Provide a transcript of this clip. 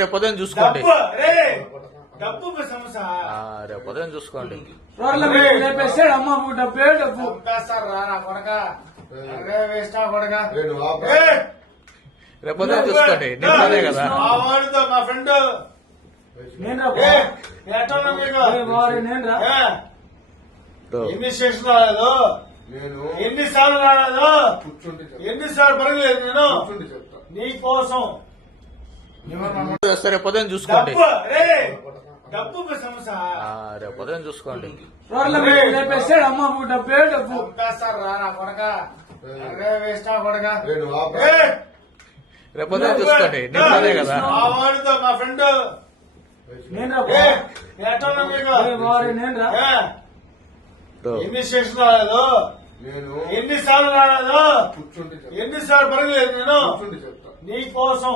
రేపు పొద్దున్న చూసుకోండి. డబ్బు సమస్య రేపు పొద్దున్న చూసుకోండి. లేపేస్తాడు అమ్మ డబ్బే డబ్బు నా కొడక వేస్తా కొడక రేపు పొద్దున్న చూసుకోండి. నిన్ననే కదా మా వాడితో మా ఫ్రెండ్ నేను ఎన్ని స్టేషన్ రాలేదు, ఎన్నిసార్లు రాలేదు, ఎన్నిసార్లు పడలేదు నేను నీకోసం. రేపు పొద్దున్న చూసుకోండి. డబ్బు సమస్య రేపు పొద్దున్న చూసుకోండి. లేపేస్తాడు అమ్మ డబ్బే డబ్బు నా కొడక వేస్తా కొడక రేపు పొద్దున్న చూసుకోండి. నిన్ననే కదా మా వాడితో మా ఫ్రెండ్ ఎన్ని స్టేషన్ రాలేదు, ఎన్నిసార్లు రాలేదు, ఎన్నిసార్లు పడలేదు నేను నీకోసం.